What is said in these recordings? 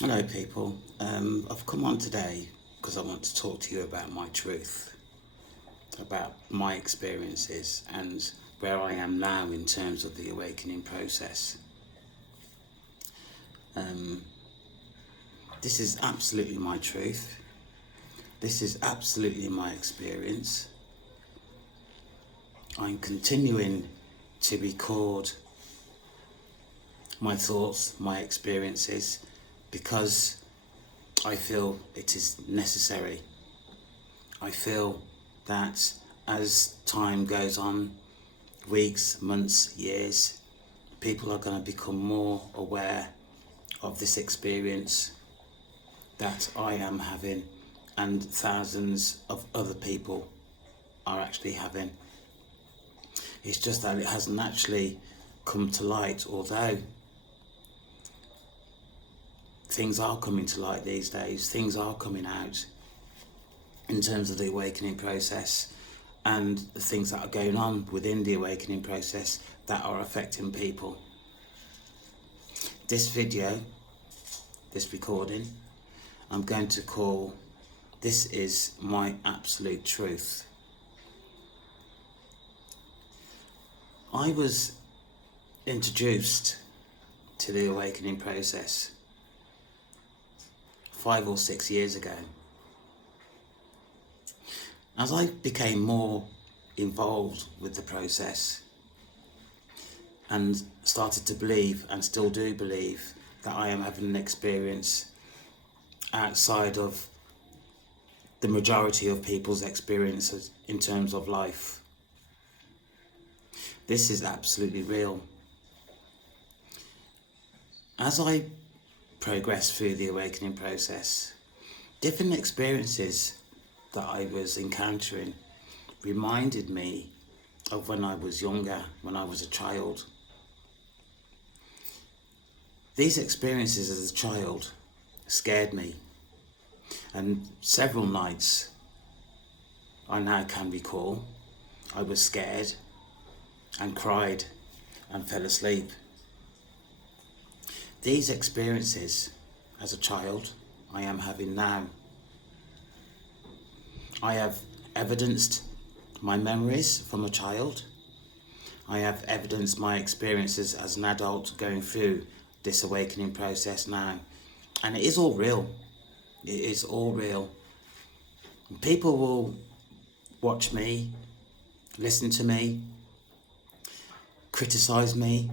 Hello, people. I've come on today because I want to talk to you about my truth, about my experiences, and where I am now in terms of the awakening process. Um, this is absolutely my truth. This is absolutely my experience. I'm continuing to record my thoughts, my experiences, because I feel it is necessary. I feel that as time goes on, weeks, months, years, people are going to become more aware of this experience that I am having and thousands of other people are actually having. It's just that it hasn't actually come to light, although things are coming to light these days, things are coming out in terms of the awakening process and the things that are going on within the awakening process that are affecting people. This video, this recording, I'm going to call This Is My Absolute Truth. I was introduced to the awakening process 5 or 6 years ago. As I became more involved with the process and started to believe, and still do believe, that I am having an experience outside of the majority of people's experiences in terms of life. This is absolutely real. As I progressed through the awakening process, different experiences that I was encountering reminded me of when I was younger, when I was a child. These experiences as a child scared me, and several nights I now can recall I was scared and cried and fell asleep. These experiences as a child I am having now. I have evidenced my memories from a child. I have evidenced my experiences as an adult going through this awakening process now. And it is all real. It is all real. People will watch me, listen to me, criticize me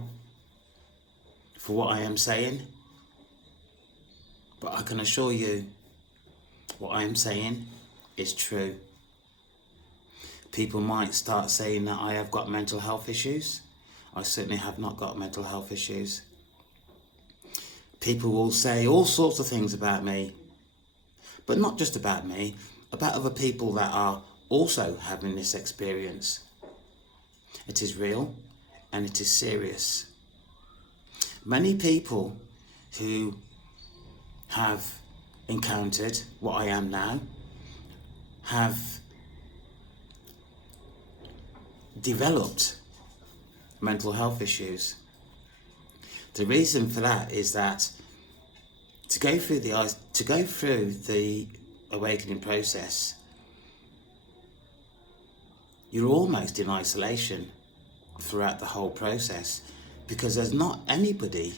for what I am saying. But I can assure you, what I am saying is true. People might start saying that I have got mental health issues. I certainly have not got mental health issues. People will say all sorts of things about me, but not just about me, about other people that are also having this experience. It is real and it is serious. Many people who have encountered what I am now have developed mental health issues. The reason for that is that to go through the awakening process, you're almost in isolation throughout the whole process, because there's not anybody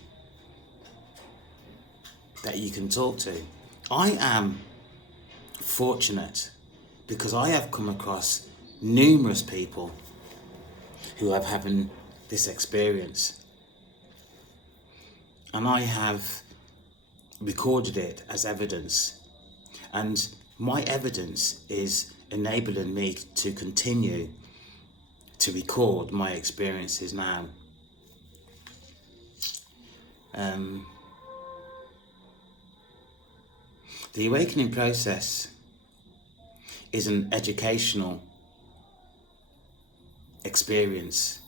that you can talk to. I am fortunate because I have come across numerous people who have having this experience, and I have recorded it as evidence, and my evidence is enabling me to continue to record my experiences now. The awakening process is an educational experience.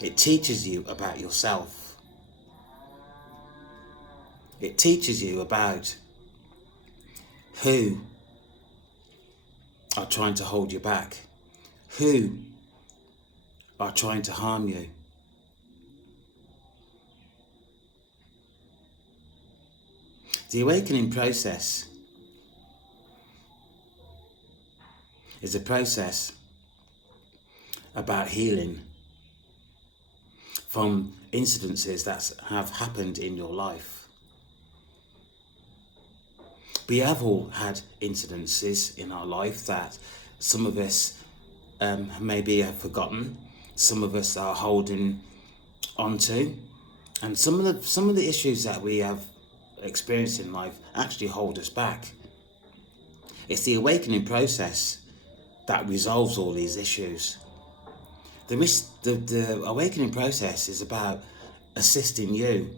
It teaches you about yourself. It teaches you about who are trying to hold you back, who are trying to harm you. The awakening process is a process about healing from incidences that have happened in your life. We have all had incidences in our life that some of us maybe have forgotten, some of us are holding onto, and some of the issues that we have experienced in life actually hold us back. It's the awakening process that resolves all these issues. The awakening process is about assisting you.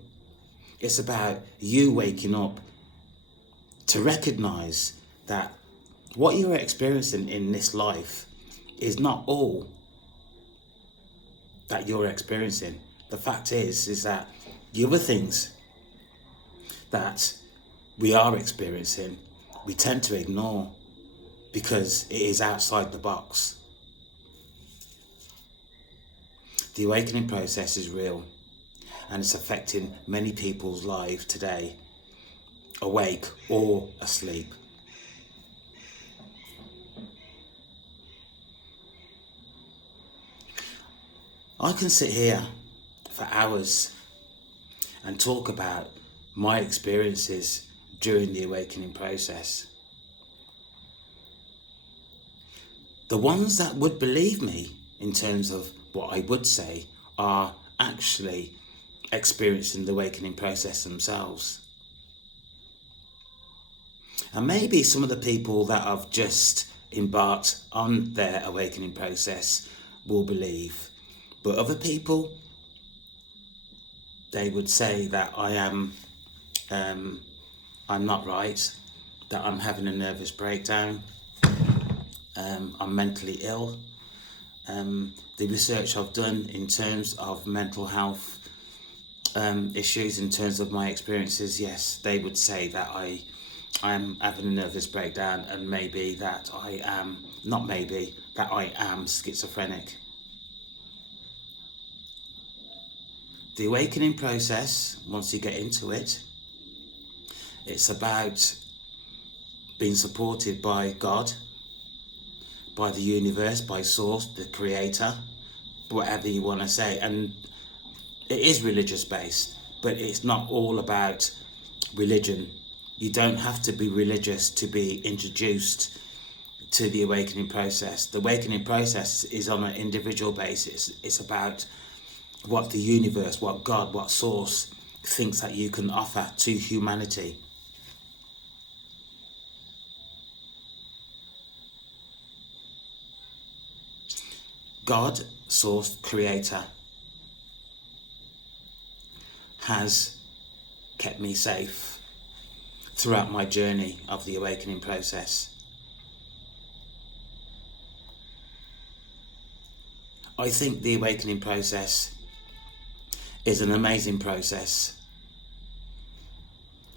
It's about you waking up to recognize that what you're experiencing in this life is not all that you're experiencing. The fact is that the other things that we are experiencing, we tend to ignore because it is outside the box. The awakening process is real, and it's affecting many people's lives today, awake or asleep. I can sit here for hours and talk about my experiences during the awakening process. The ones that would believe me in terms of what I would say are actually experiencing the awakening process themselves. And maybe some of the people that have just embarked on their awakening process will believe, but other people, they would say that I'm not right, that I'm having a nervous breakdown, I'm mentally ill. The research I've done in terms of mental health issues, in terms of my experiences, yes, they would say that I am having a nervous breakdown, and maybe that I am, not maybe, that I am schizophrenic. The awakening process, once you get into it, it's about being supported by God, by the universe, by Source, the Creator, whatever you want to say. And it is religious based, but it's not all about religion. You don't have to be religious to be introduced to the awakening process. The awakening process is on an individual basis. It's about what the universe, what God, what Source thinks that you can offer to humanity. God, Source, Creator, has kept me safe throughout my journey of the awakening process. I think the awakening process is an amazing process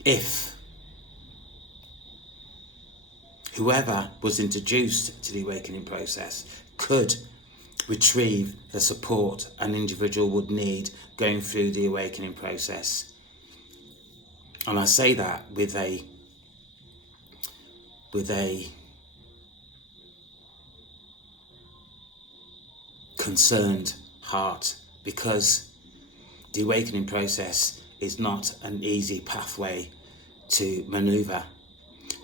if whoever was introduced to the awakening process could retrieve the support an individual would need going through the awakening process. And I say that with a concerned heart, because the awakening process is not an easy pathway to maneuver,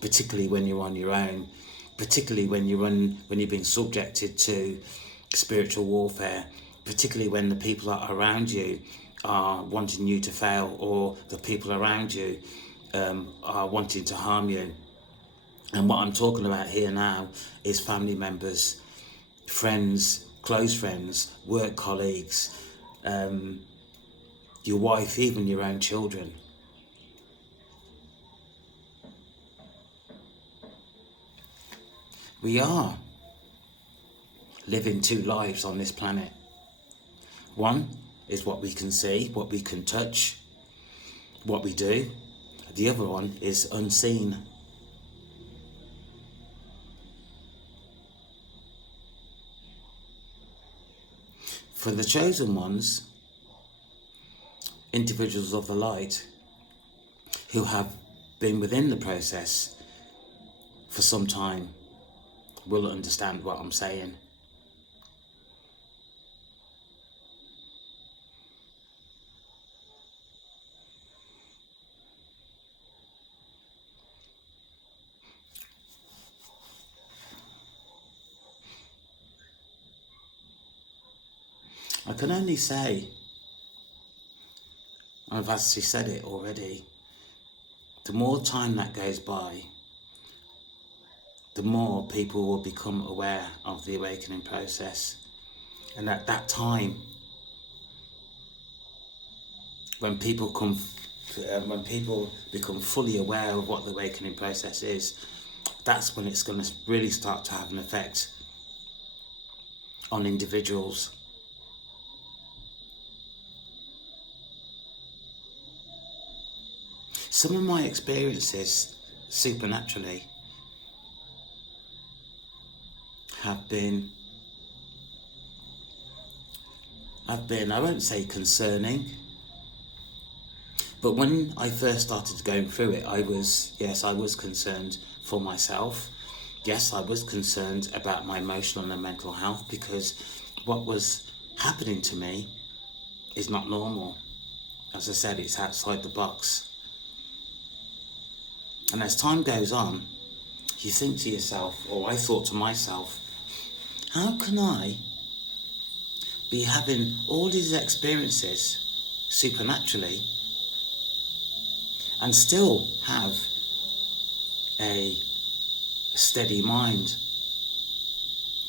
particularly when you're on your own, particularly when you're being subjected to spiritual warfare, particularly when the people around you are wanting you to fail, or the people around you are wanting to harm you. And what I'm talking about here now is family members, friends, close friends, work colleagues, your wife, even your own children. We are living two lives on this planet. One is what we can see, what we can touch, what we do. The other one is unseen. For the chosen ones, individuals of the light, who have been within the process for some time will understand what I'm saying. I can only say, I've actually said it already, the more time that goes by, the more people will become aware of the awakening process. And at that time, when people become fully aware of what the awakening process is, that's when it's going to really start to have an effect on individuals. Some of my experiences supernaturally have been, I won't say concerning, but when I first started going through it, I was concerned for myself. Yes, I was concerned about my emotional and mental health, because what was happening to me is not normal. As I said, it's outside the box. And as time goes on, you think to yourself, or I thought to myself, how can I be having all these experiences supernaturally and still have a steady mind?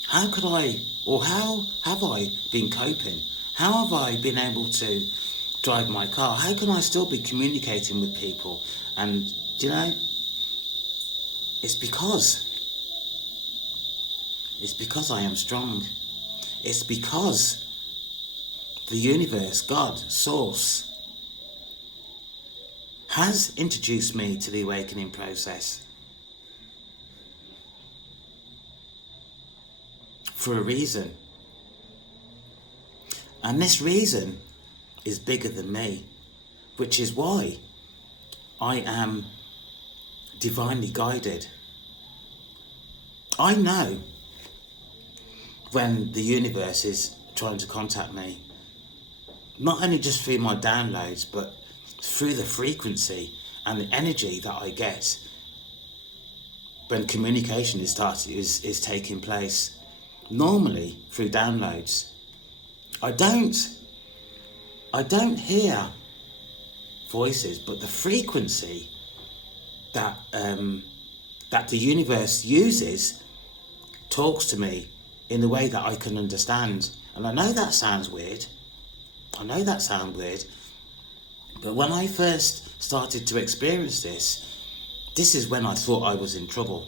How could I, or how have I been coping? How have I been able to drive my car? How can I still be communicating with people? And, you know, it's because I am strong. It's because the universe, God, Source, has introduced me to the awakening process for a reason. And this reason is bigger than me, which is why I am divinely guided. I know when the universe is trying to contact me, not only just through my downloads, but through the frequency and the energy that I get when communication is taking place. Normally through downloads, I don't hear voices, but the frequency that the universe uses talks to me in the way that I can understand. And I know that sounds weird. But when I first started to experience this is when I thought I was in trouble.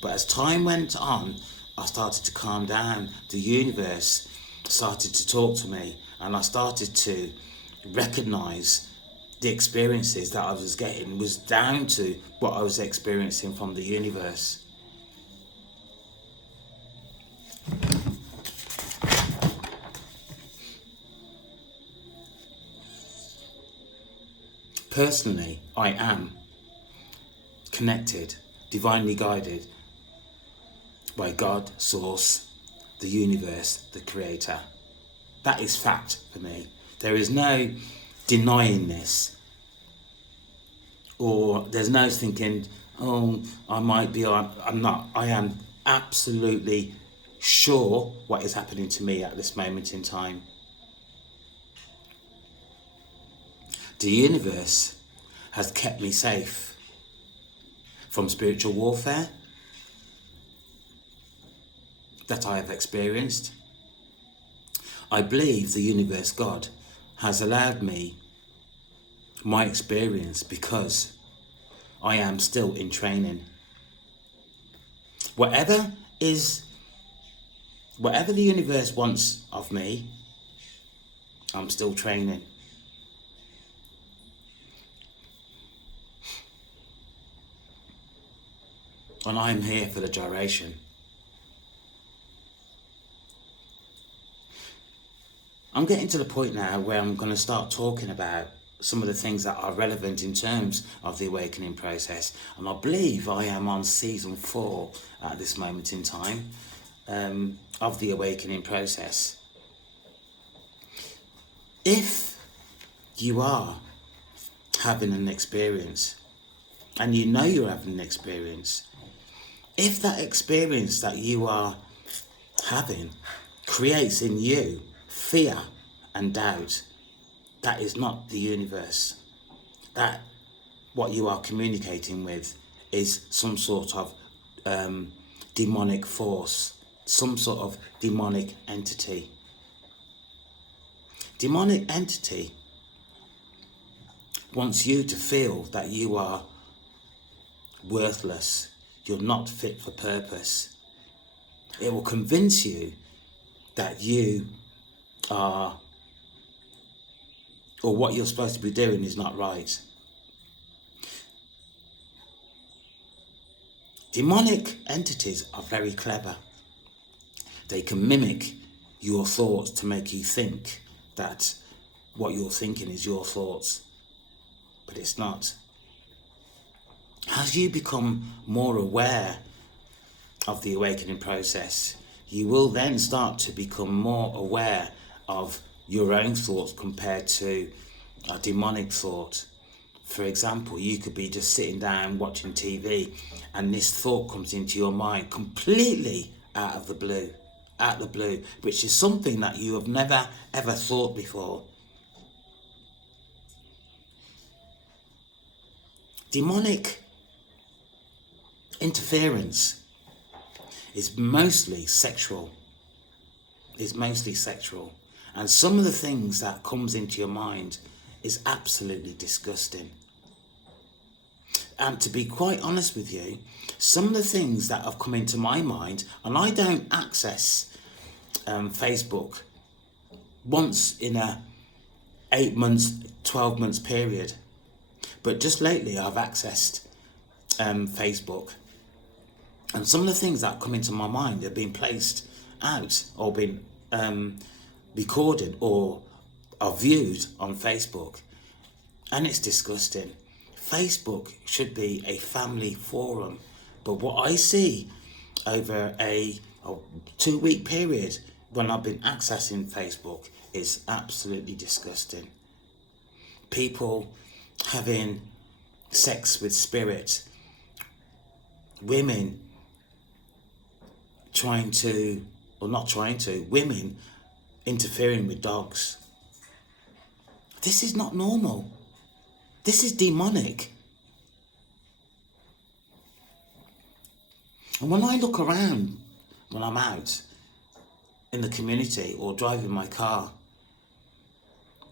But as time went on, I started to calm down. The universe started to talk to me, and I started to recognize the experiences that I was getting was down to what I was experiencing from the universe. Personally, I am connected, divinely guided by God, Source, the universe, the Creator. That is fact for me. There is no denying this, or there's no thinking, oh, I might be, or I'm not. I am absolutely sure what is happening to me at this moment in time. The universe has kept me safe from spiritual warfare that I have experienced. I believe the universe, God, has allowed me my experience because I am still in training. Whatever the universe wants of me, I'm still training. And I'm here for the duration. I'm getting to the point now where I'm going to start talking about some of the things that are relevant in terms of the awakening process. And I believe I am on season 4 at this moment in time of the awakening process. If you are having an experience and you know you're having an experience, if that experience that you are having creates in you fear and doubt, that is not the universe. That what you are communicating with is some sort of demonic force, some sort of demonic entity. Demonic entity wants you to feel that you are worthless, you're not fit for purpose. It will convince you that you are, or what you're supposed to be doing is not right. Demonic entities are very clever. They can mimic your thoughts to make you think that what you're thinking is your thoughts, but it's not. As you become more aware of the awakening process, you will then start to become more aware of your own thoughts compared to a demonic thought. For example, you could be just sitting down watching TV and this thought comes into your mind completely out of the blue, which is something that you have never ever thought before. Demonic interference is mostly sexual. And some of the things that comes into your mind is absolutely disgusting. And to be quite honest with you, some of the things that have come into my mind, and I don't access Facebook once in a 8 months, 12 months period. But just lately I've accessed Facebook. And some of the things that come into my mind have been placed out or been recorded or are viewed on Facebook. And it's disgusting. Facebook should be a family forum. But what I see over a 2-week period when I've been accessing Facebook is absolutely disgusting. People having sex with spirit. Women women interfering with dogs. This is not normal. This is demonic. And when I look around, when I'm out in the community or driving my car,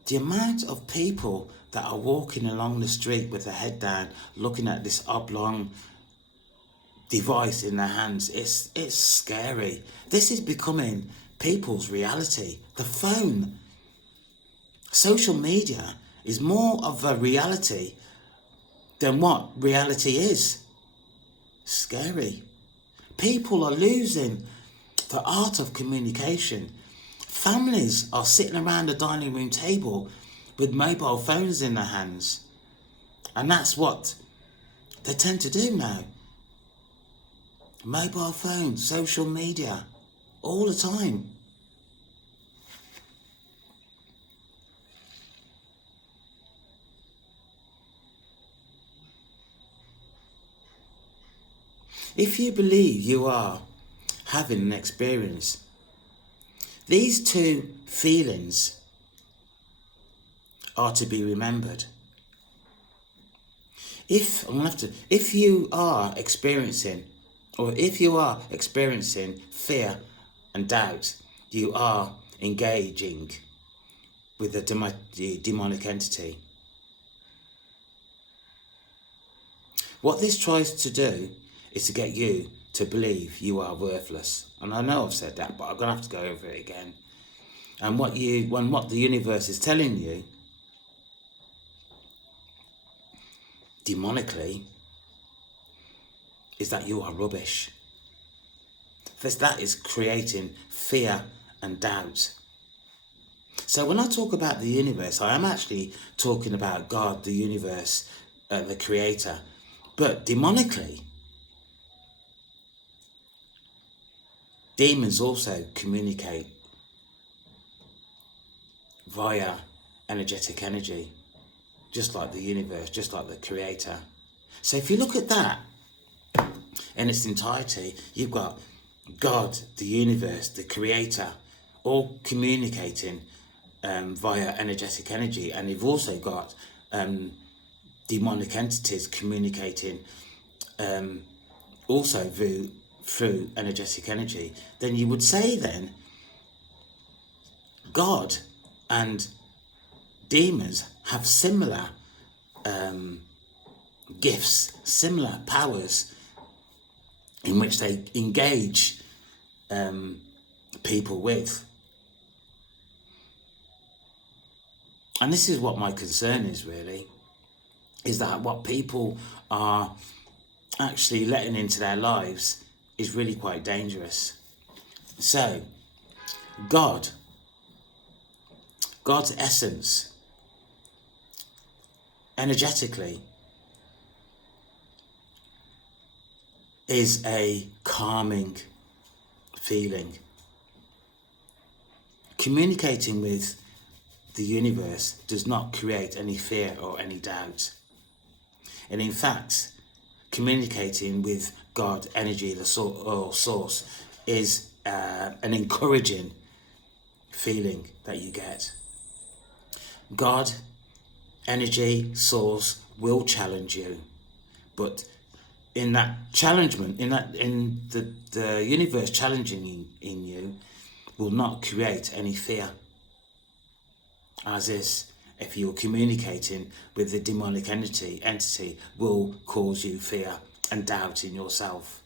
the amount of people that are walking along the street with their head down, looking at this oblong device in their hands, it's scary. This is becoming people's reality. The phone, social media is more of a reality than what reality is. Scary. People are losing the art of communication. Families are sitting around the dining room table with mobile phones in their hands. And that's what they tend to do now. Mobile phones, social media, all the time. If you believe you are having an experience, these two feelings are to be remembered. If you are experiencing fear and doubt, you are engaging with the demonic entity. What this tries to do is to get you to believe you are worthless. And I know I've said that, but I'm going to have to go over it again. And what the universe is telling you, demonically, is that you are rubbish. That is creating fear and doubt. So when I talk about the universe, I am actually talking about God, the universe, the creator. But demonically, demons also communicate via energetic energy, just like the universe, just like the creator. So if you look at that in its entirety, you've got God, the universe, the creator, all communicating via energetic energy, and you've also got demonic entities communicating also through energetic energy. Then you would say then God and demons have similar gifts, similar powers in which they engage people with. And this is what my concern is, really, is that what people are actually letting into their lives is really quite dangerous. So, God's essence, energetically, is a calming feeling. Communicating with the universe does not create any fear or any doubt. And in fact, communicating with God, energy, the source, is an encouraging feeling that you get. God, energy, source will challenge you, but in that challengement, in the universe challenging in you, will not create any fear. As is, if you're communicating with the demonic entity will cause you fear and doubt in yourself.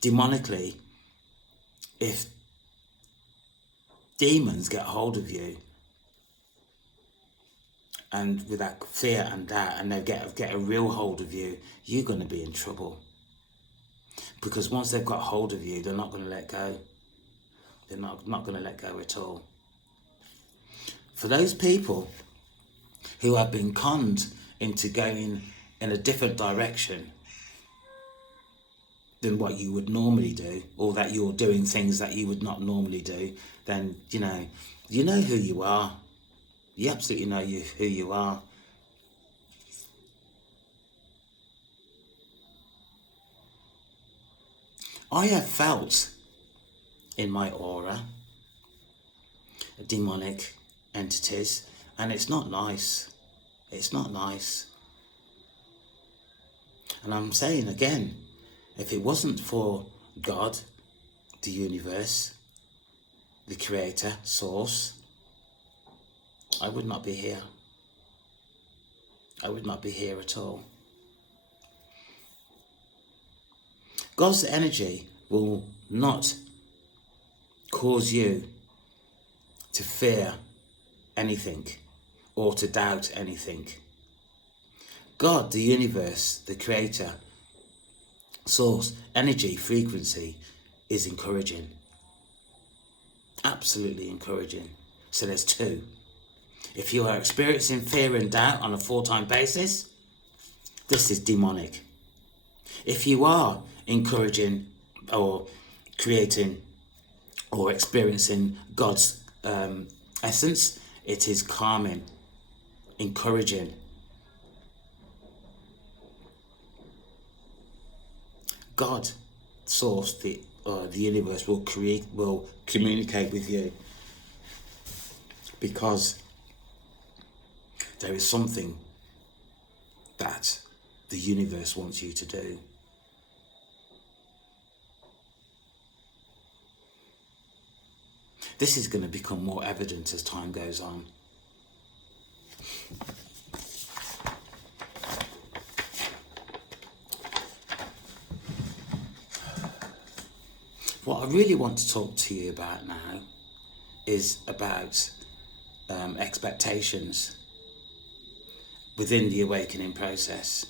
Demonically, if demons get hold of you, and with that fear and doubt, and they get a real hold of you, you're going to be in trouble. Because once they've got hold of you, they're not going to let go. They're not going to let go at all. For those people who have been conned into going in a different direction than what you would normally do, or that you're doing things that you would not normally do, then you know who you are. You absolutely know who you are. I have felt in my aura demonic entities, and it's not nice. It's not nice. And I'm saying again, if it wasn't for God, the universe, the creator, source, I would not be here. I would not be here at all. God's energy will not cause you to fear anything or to doubt anything. God, the universe, the creator, source, energy, frequency is encouraging. Absolutely encouraging. So there's two. If you are experiencing fear and doubt on a full-time basis, this is demonic. If you are encouraging or creating or experiencing God's essence, it is calming, encouraging. God, source, the universe will communicate with you, because there is something that the universe wants you to do. This is going to become more evident as time goes on. What I really want to talk to you about now is about expectations within the awakening process.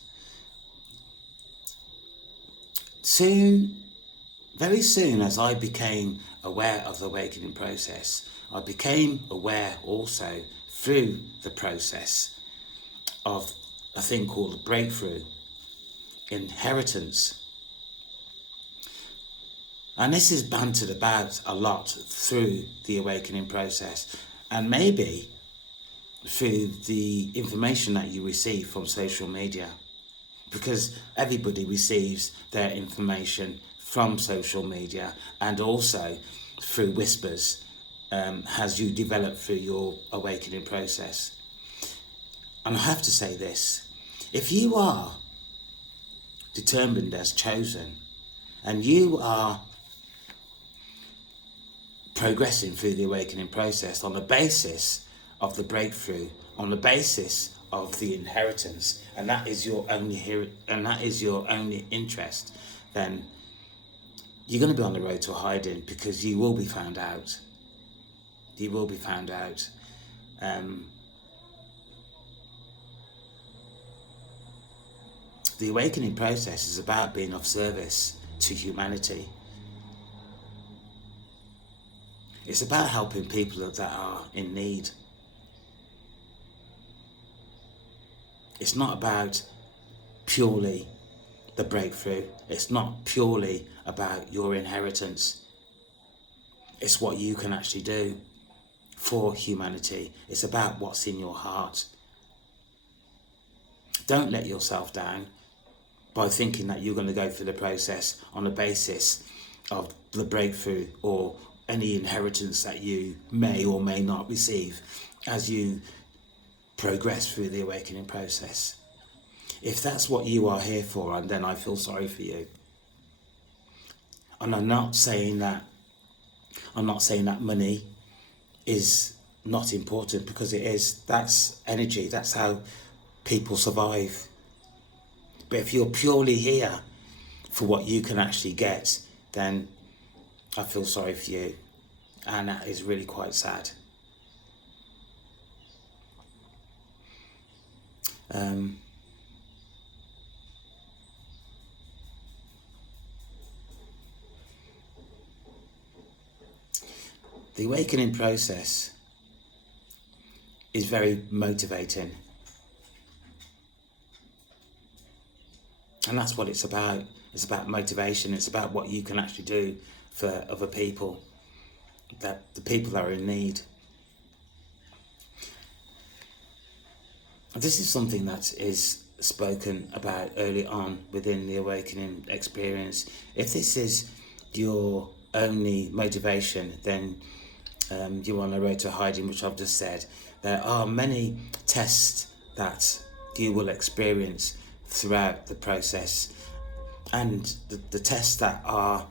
Soon very soon as I became aware of the awakening process, I became aware also through the process of a thing called breakthrough, inheritance. And this is bantered about a lot through the awakening process, and maybe through the information that you receive from social media, because everybody receives their information from social media and also through whispers as you develop through your awakening process. And I have to say this, if you are determined as chosen and you are progressing through the awakening process on the basis of the breakthrough, on the basis of the inheritance, and that is your only interest, then you're going to be on the road to hiding, because you will be found out. You will be found out. The awakening process is about being of service to humanity. It's about helping people that are in need. It's not about purely the breakthrough. It's not purely about your inheritance. It's what you can actually do for humanity. It's about what's in your heart. Don't let yourself down by thinking that you're going to go through the process on the basis of the breakthrough or any inheritance that you may or may not receive as you progress through the awakening process. If that's what you are here for, and then I feel sorry for you. And I'm not saying that money is not important, because it is. That's energy. That's how people survive. But if you're purely here for what you can actually get, then I feel sorry for you. And that is really quite sad. The awakening process is very motivating. And that's what it's about. It's about motivation. It's about what you can actually do for other people, that the people that are in need. This is something that is spoken about early on within the awakening experience. If this is your only motivation, then you're on a road to hiding, which I've just said. There are many tests that you will experience throughout the process, and the tests that are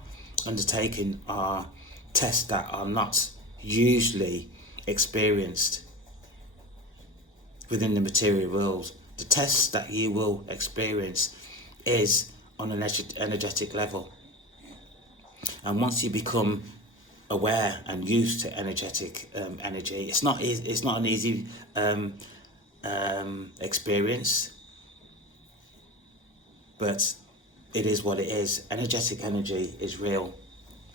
undertaken are tests that are not usually experienced within the material world. The tests that you will experience is on an energetic level, and once you become aware and used to energetic energy, it's not an easy experience, but it is what it is. Energetic energy is real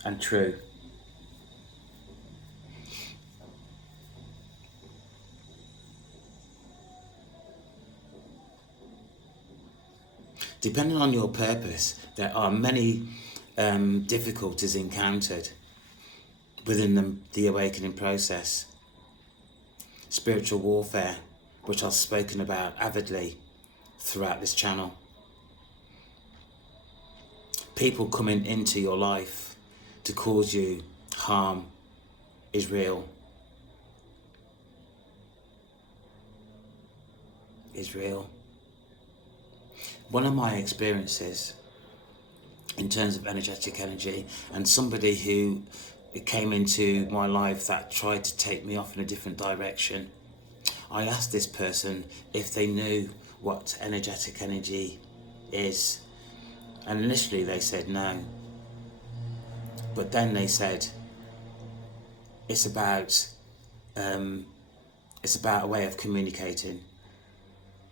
and true. Depending on your purpose, there are many difficulties encountered within the awakening process. Spiritual warfare, which I've spoken about avidly throughout this channel. People coming into your life to cause you harm is real. Is real. One of my experiences in terms of energetic energy, and somebody who came into my life that tried to take me off in a different direction, I asked this person if they knew what energetic energy is, and initially they said no, but then they said it's about a way of communicating.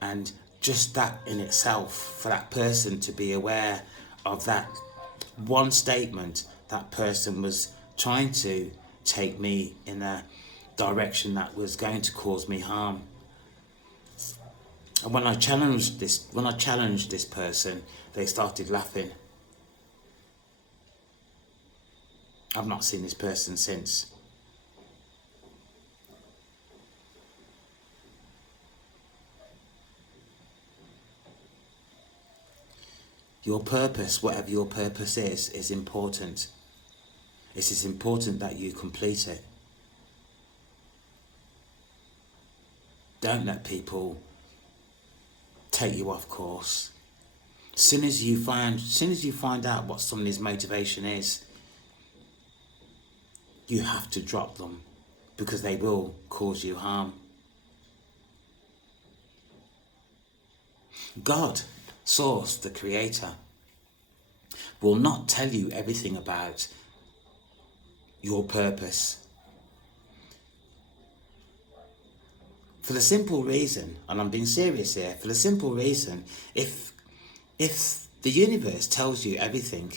And just that in itself, for that person to be aware of that one statement, that person was trying to take me in a direction that was going to cause me harm. And when I challenged this person, they started laughing. I've not seen this person since. Your purpose, whatever your purpose is important. It is important that you complete it. Don't let people take you off course. As soon as you find out what somebody's motivation is, you have to drop them, because they will cause you harm. God, Source, the Creator, will not tell you everything about your purpose. For the simple reason, and I'm being serious here, for the simple reason, if the universe tells you everything,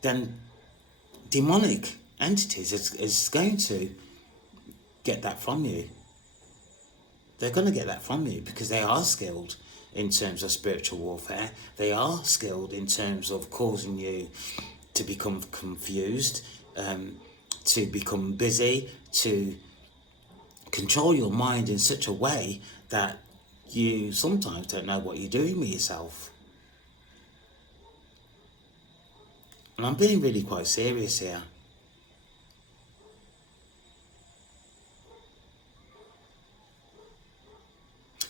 then demonic entities is going to get that from you. They're going to get that from you, because they are skilled in terms of spiritual warfare. They are skilled in terms of causing you to become confused, to become busy, to control your mind in such a way that you sometimes don't know what you're doing with yourself. And I'm being really quite serious here.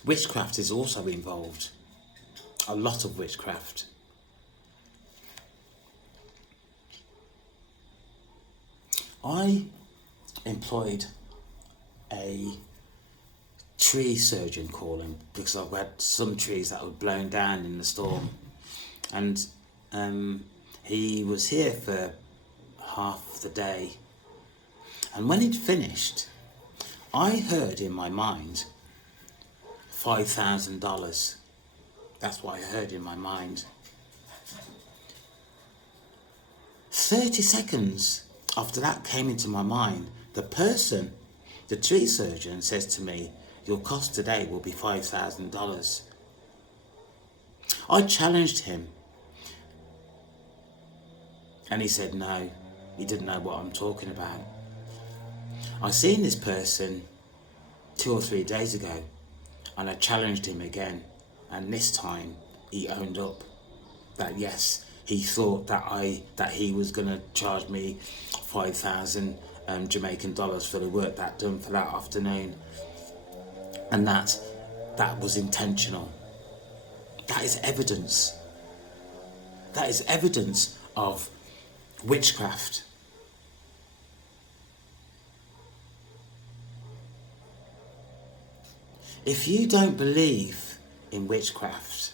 Witchcraft is also involved. A lot of witchcraft. I employed a tree surgeon calling, because I've had some trees that were blown down in the storm, and he was here for half the day, and when he'd finished, I heard in my mind $5,000. That's what I heard in my mind. 30 seconds after that came into my mind, the tree surgeon says to me, "Your cost today will be $5,000. I challenged him, and he said no, he didn't know what I'm talking about. I seen this person 2 or 3 days ago, and I challenged him again, and this time he owned up that yes, he thought that he was going to charge me 5,000 Jamaican dollars for the work that done for that afternoon, and that was intentional. That is evidence. That is evidence of witchcraft. If you don't believe in witchcraft,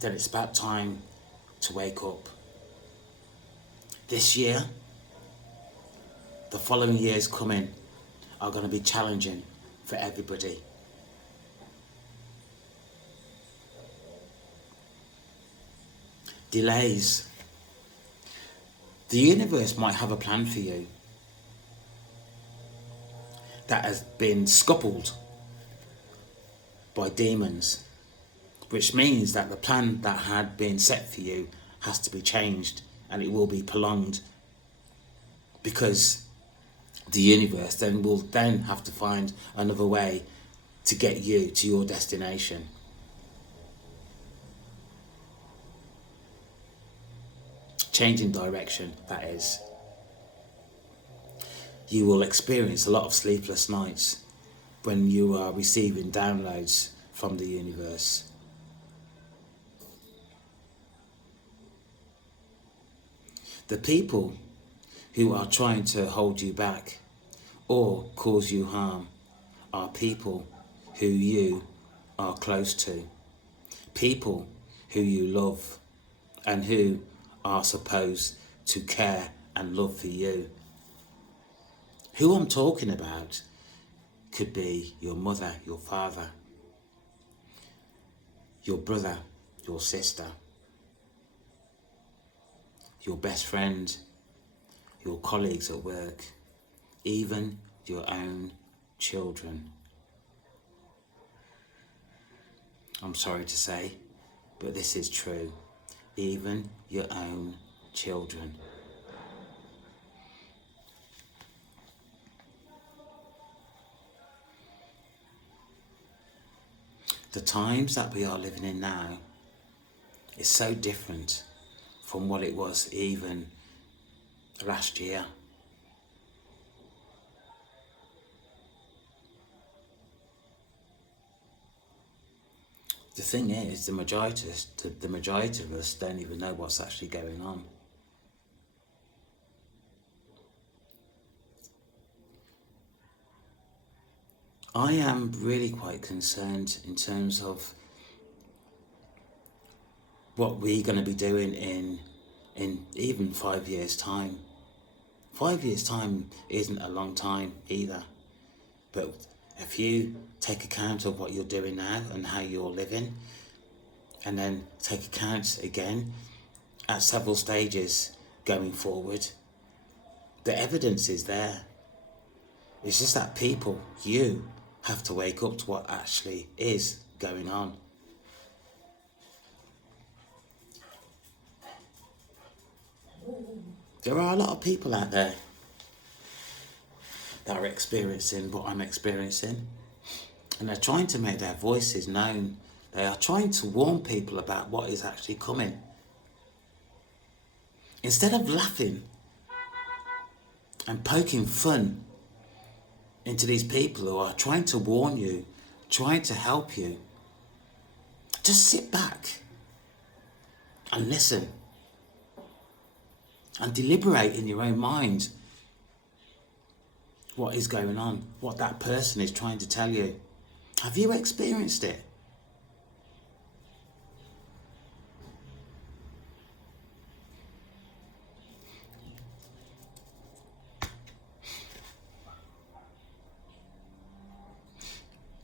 then it's about time to wake up. This year, the following years coming, are going to be challenging for everybody. Delays. The universe might have a plan for you that has been scuppered by demons, which means that the plan that had been set for you has to be changed, and it will be prolonged, because the universe then will have to find another way to get you to your destination. Changing direction, that is. You will experience a lot of sleepless nights when you are receiving downloads from the universe. The people who are trying to hold you back or cause you harm are people who you are close to, people who you love and who are supposed to care and love for you. Who I'm talking about could be your mother, your father, your brother, your sister, your best friend, your colleagues at work, even your own children. I'm sorry to say, but this is true. Even your own children. The times that we are living in now is so different from what it was even last year. The thing is, the majority of us don't even know what's actually going on. I am really quite concerned in terms of what we're going to be doing in even 5 years' time. 5 years' time isn't a long time either. But if you take account of what you're doing now and how you're living, and then take account again at several stages going forward, the evidence is there. It's just that people, you, have to wake up to what actually is going on. There are a lot of people out there that are experiencing what I'm experiencing, and they're trying to make their voices known. They are trying to warn people about what is actually coming. Instead of laughing and poking fun into these people who are trying to warn you, trying to help you, just sit back and listen and deliberate in your own mind what is going on, what that person is trying to tell you. Have you experienced it?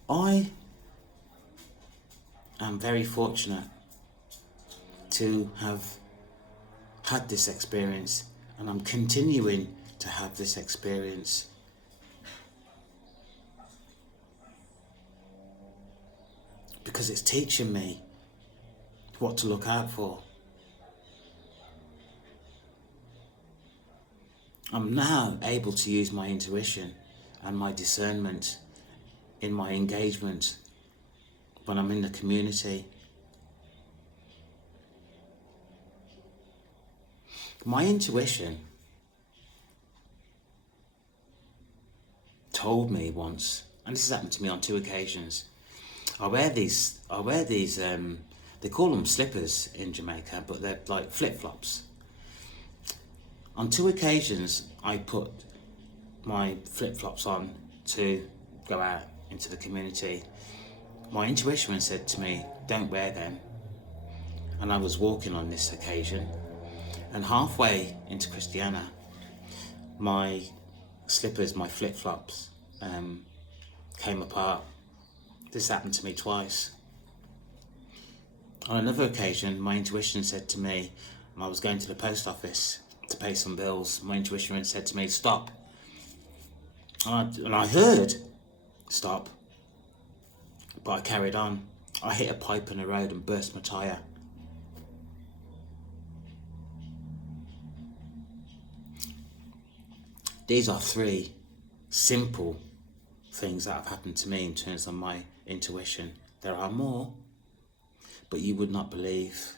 I am very fortunate to have had this experience, and I'm continuing to have this experience. Because it's teaching me what to look out for. I'm now able to use my intuition and my discernment in my engagement when I'm in the community. My intuition told me once, and this has happened to me on 2 occasions. I wear these, they call them slippers in Jamaica, but they're like flip-flops. On 2 occasions, I put my flip-flops on to go out into the community. My intuition said to me, don't wear them. And I was walking on this occasion, and halfway into Christiana, my slippers, my flip-flops, came apart. This happened to me twice. On another occasion, my intuition said to me, I was going to the post office to pay some bills. My intuition said to me, stop. And I heard, stop. But I carried on. I hit a pipe in the road and burst my tyre. These are 3 simple things that have happened to me in terms of my intuition. There are more, but you would not believe,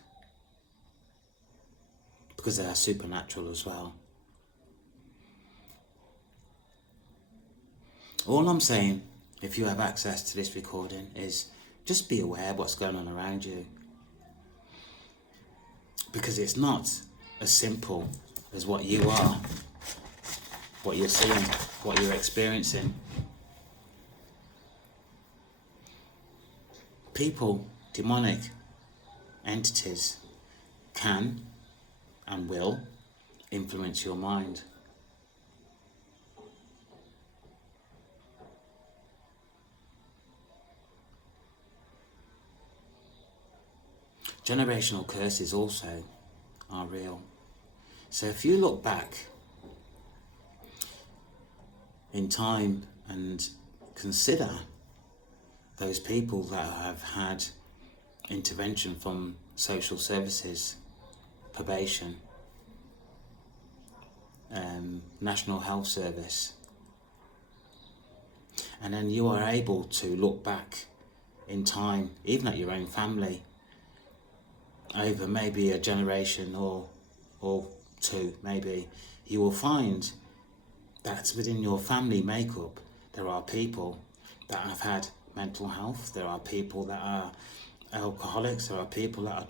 because they are supernatural as well. All I'm saying, if you have access to this recording, is just be aware of what's going on around you. Because it's not as simple as what you are, what you're seeing, what you're experiencing. People, demonic entities, can and will influence your mind. Generational curses also are real. So if you look back in time and consider those people that have had intervention from social services, probation, National Health Service, and then you are able to look back in time, even at your own family, over maybe a generation or two, maybe, you will find that within your family makeup there are people that have had mental health, there are people that are alcoholics, there are people that are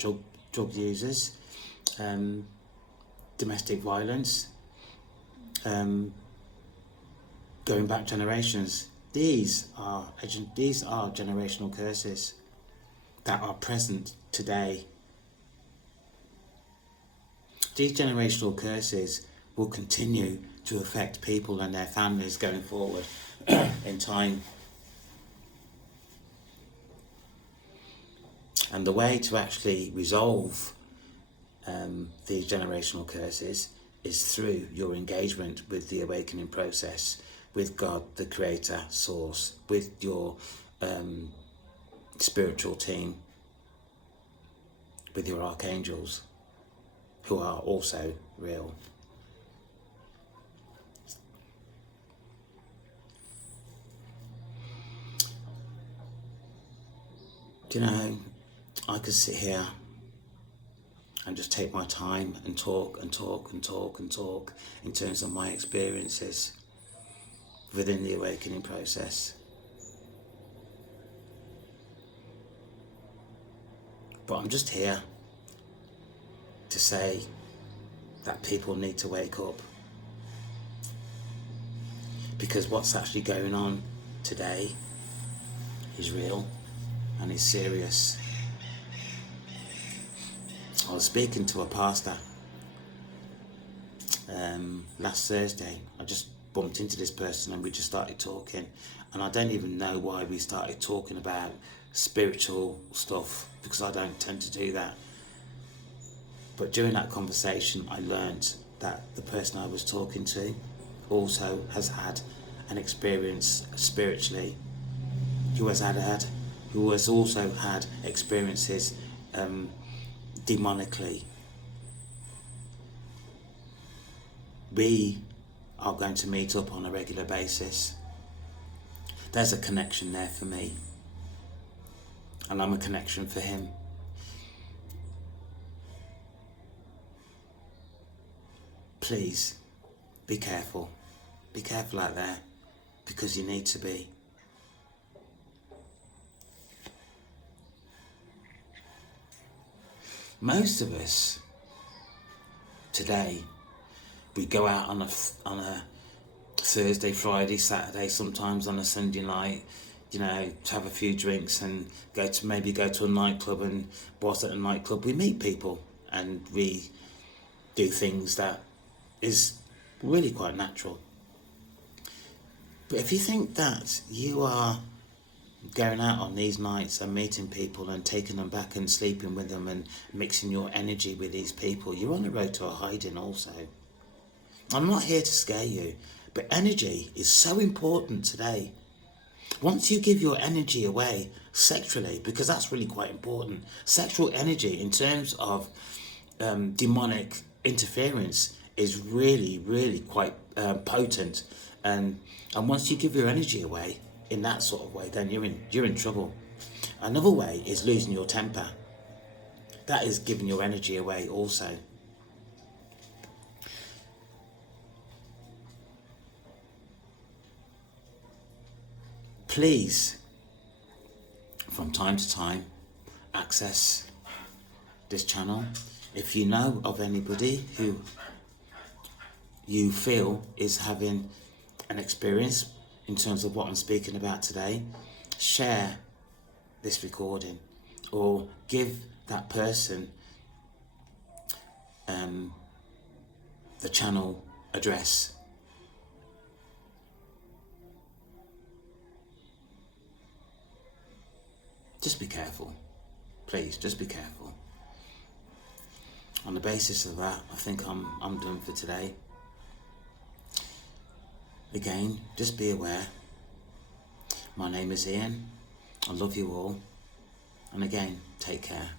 drug users, domestic violence, going back generations. These are generational curses that are present today. These generational curses will continue to affect people and their families going forward in time. And the way to actually resolve these generational curses is through your engagement with the awakening process, with God, the Creator, Source, with your spiritual team, with your archangels, who are also real. Do you know, I could sit here and just take my time and talk and talk and talk and talk in terms of my experiences within the awakening process. But I'm just here to say that people need to wake up, because what's actually going on today is real and is serious. I was speaking to a pastor last Thursday. I just bumped into this person and we just started talking, and I don't even know why we started talking about spiritual stuff, because I don't tend to do that. But during that conversation I learned that the person I was talking to also has had an experience spiritually, who has also had experiences demonically. We are going to meet up on a regular basis. There's a connection there for me, and I'm a connection for him. Please, be careful. Be careful out there, because you need to be. Most of us today, we go out on a Thursday, Friday, Saturday, sometimes on a Sunday night, to have a few drinks and go to a nightclub, and whilst at a nightclub we meet people and we do things that is really quite natural. But if you think that you are going out on these nights and meeting people and taking them back and sleeping with them and mixing your energy with these people, you're on the road to a hiding also. I'm not here to scare you, but energy is so important today. Once you give your energy away sexually, because that's really quite important, sexual energy in terms of demonic interference is really, really quite potent. And once you give your energy away in that sort of way, then you're in trouble. Another way is losing your temper. That is giving your energy away also. Please, from time to time, access this channel. If you know of anybody who you feel is having an experience in terms of what I'm speaking about today, share this recording or give that person the channel address. Just be careful, please, just be careful. on the basis of that, I think I'm done for today. Again, just be aware. My name is Ian. I love you all. And again, take care.